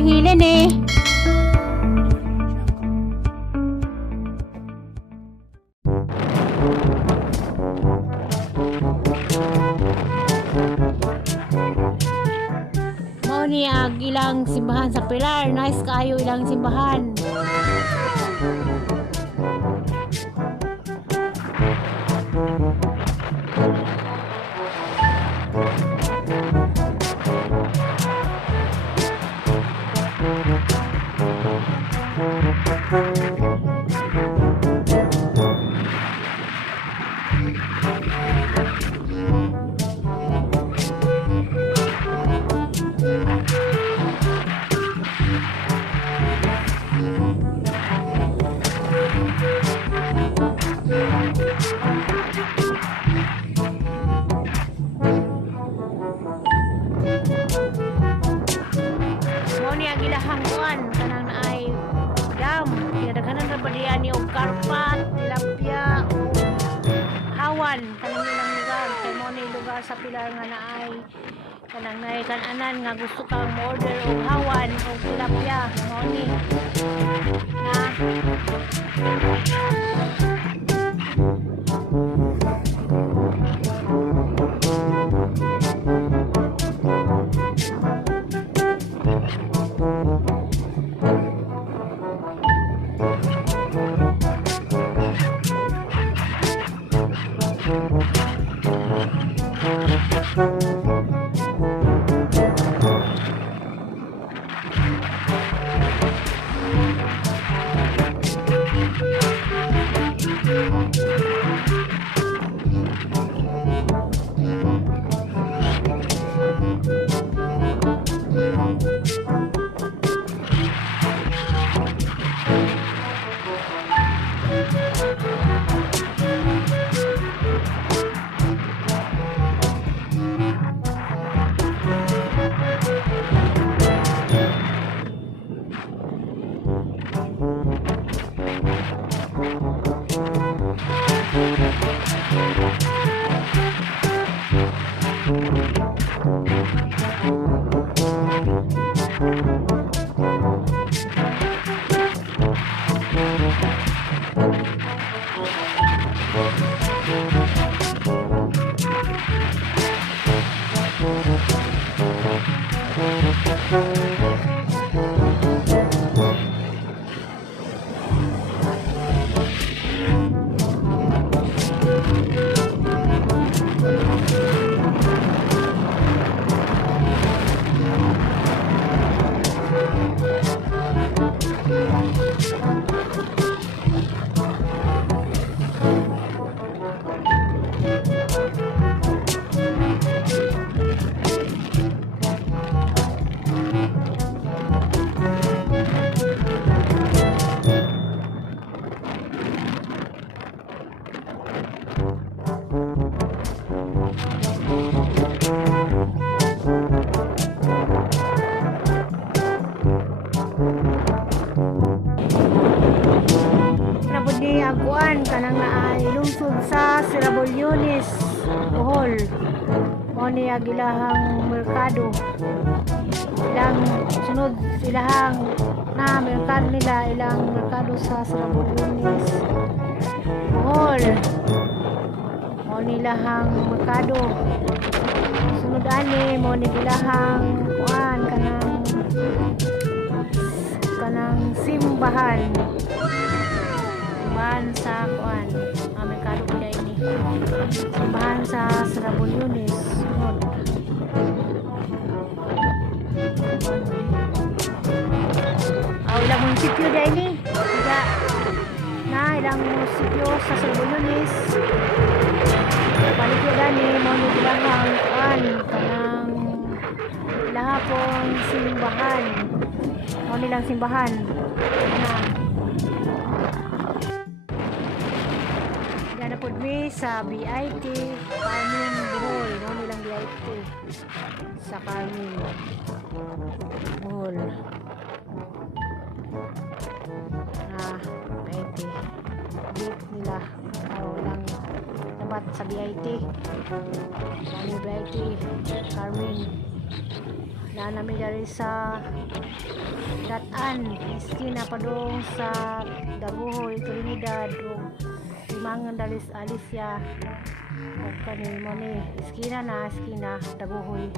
Hilin eh. Mao ni ag ilang simbahan sa Pilar. Nice kayo ilang simbahan. Kanang naay dam kinadaghanan ra ba diyan ni og karpat, tilapia o hawan kanang ilang lugar kay mo ni lugar sa Pilar nga naay kanang naay kan-anan nga gusto kang order og hawan o tilapia mo ni na Aguan kanang naay lungsod sa Sirabolyones Bohol mo ni agilahang merkado ilang sunod ilahang na merkado nila ilang merkado sa Sirabolyones Bohol mo ni ilahang merkado sunod ani mo ni ilahang kuan kanang simbahan sa kuan merkado ko dai ni simbahan sa Sirabolyones ilang munisipyo dai ni ilang munisipyo sa Sirabolyones balik ko dani mo ni bilahang kuan kanang lahapon simbahan mo nilang simbahan na mi sa BIT Farming Bohol mo nilang BIT sa Farming Bohol Ilang dapat sa BIT. Nami BIT, Carmen. Na nami dari sa Datan, iskina pa dong sa Daguhoy, Trinidad, o Limangan dari sa Alicia. O kanin mo ni, iskina Daguhoy.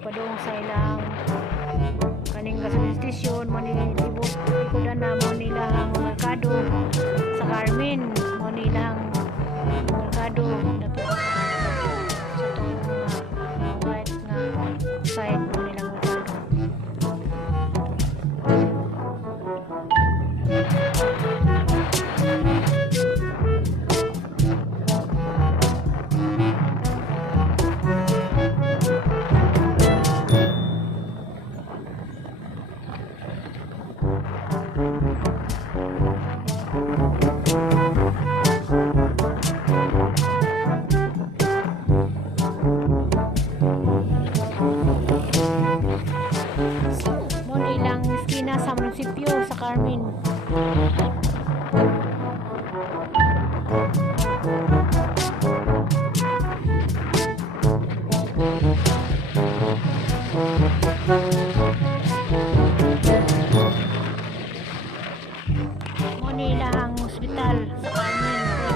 Padung sa ilang kaning gasubstisyon manilibot ikudan na mo nilang merkado sa Carmen, mo nilang merkado dapat sa itong right nga side mo nilang merkado. Sa munisipyo sa Carmen. Manila ang hospital sa Carmen. Manila hospital.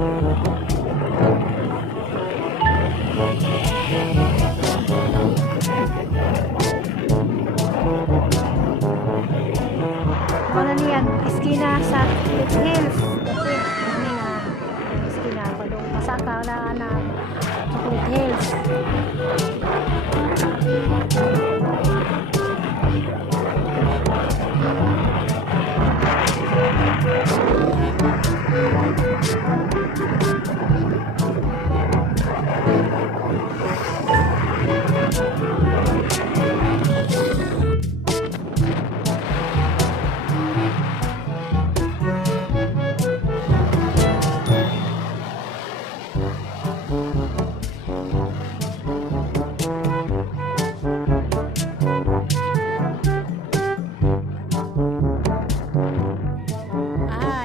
Ano niya, iskina sa Bukid Hills. Bukid, ano na, iskina pa doon. Pasaka na Bukid Hills.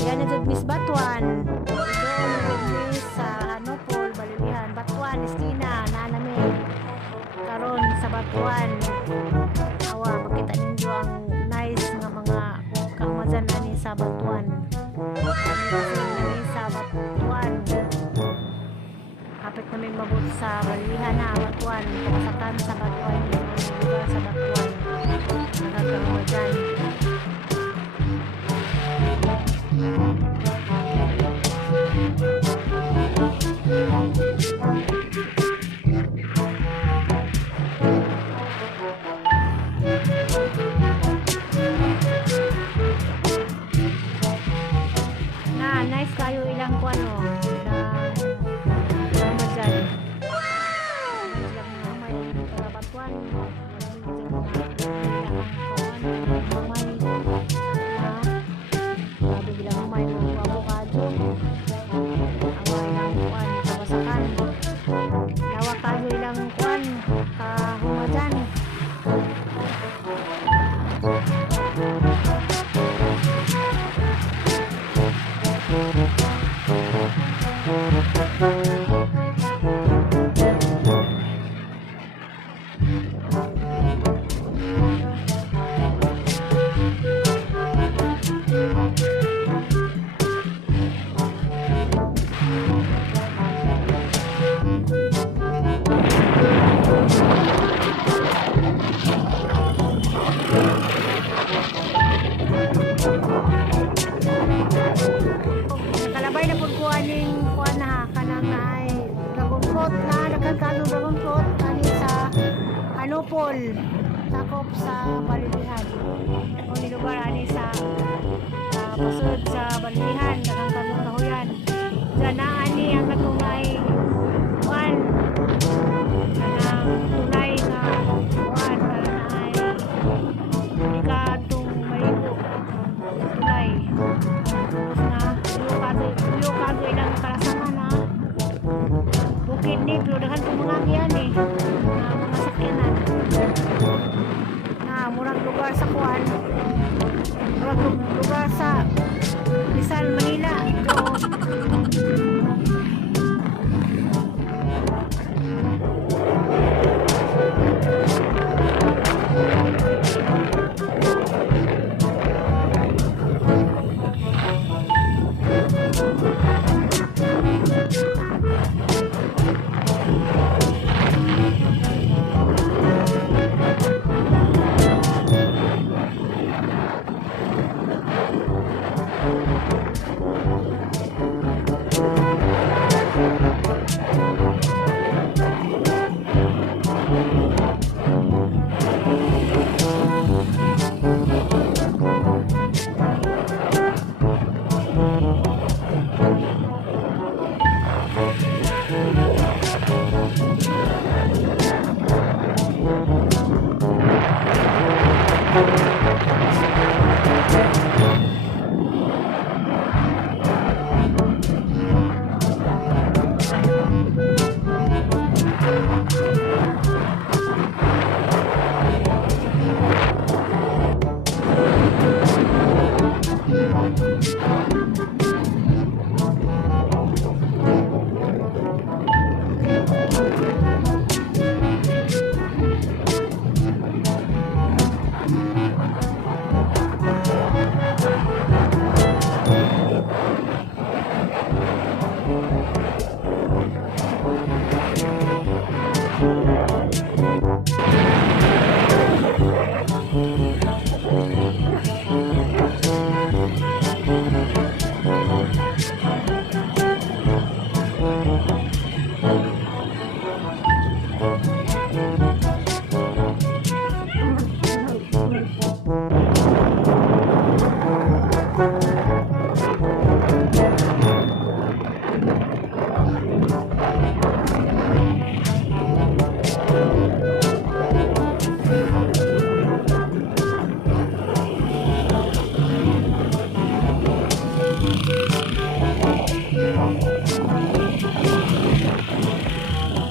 Yan na dyan Miss Batuan. Doon Miss sa Hanopol, Balilihan. Batuan, Estina, namin. Karon sa Batuan. Awa, makita ninyo ang nice nga mga kahumasan nani sa Batuan. Nani sa Batuan. Kapit namin mabot sa Balilihan na Batuan. Pagkasakan sa Batuan. Lugar sa Batuan. Nagkakahumasan. Nice kayo ilang ko ano ilang madyan ilang may Batuan sabi bilang may avocado awa ilang kuan kabasakan lawa kayo ilang kuan kahumadan. Nakalabay na pud ko aning kuan na kanang naay dragon fruit na nagkakado dragon fruit ani sa Hanopol takop sa Balilihan. Ang lugar ani sa pasud sa Balilihan nagkakado kahuyan. Diyan na ani ang nagtungay kuan kanang tunay nga kuan kanang ikatong maigo tunay na tuyo kado ilang kalasangan na bukid ni pero daghan kong mga kiyan na mga sakyanan na murang lugar sa kuan murang lugar sa Rizal, Manila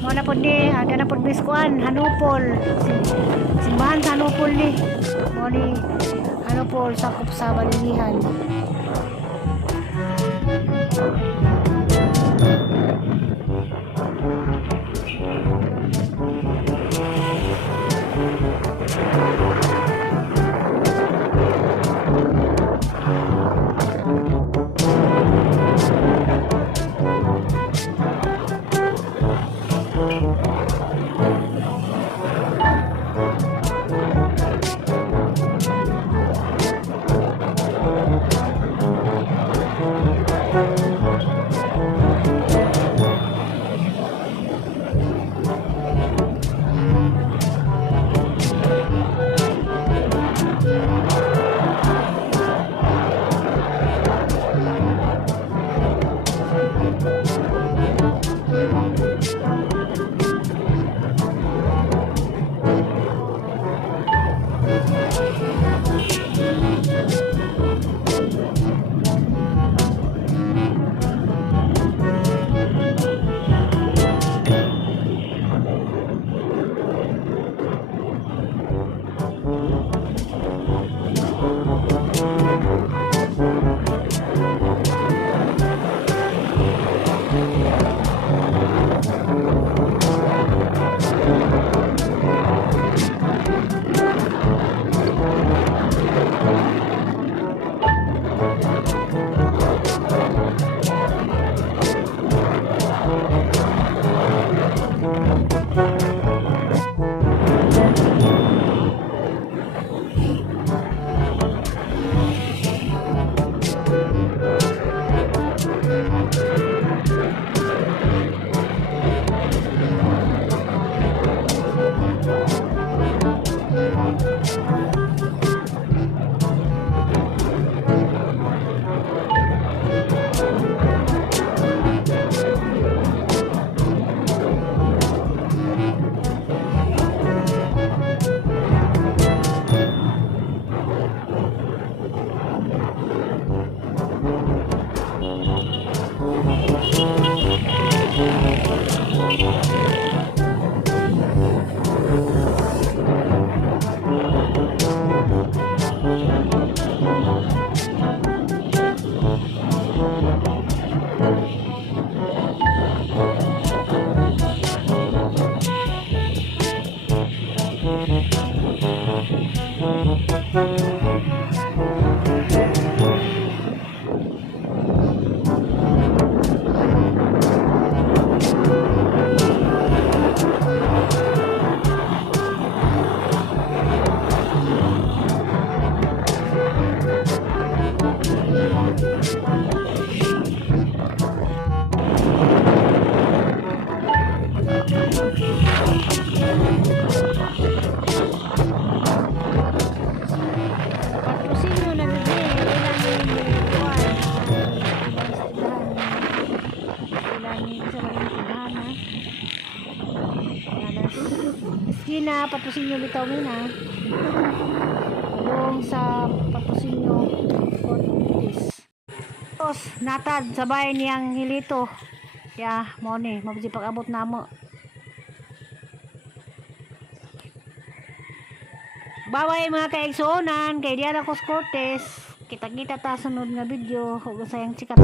mo na pud ni aga na pud biskuan Hanupol simbahan sa Hanupol ni mo ni Hanupol sakop sa Balilihan. Na Patrocinio bitaw na yung sa Patrocinio Cortis tos natad sabay niyang hilito kaya mo ni mabudi pag-abot namo baway mga kaigsuonan kay diyan ako Cortis kita-kita ta sunod nga video ug sayang sikat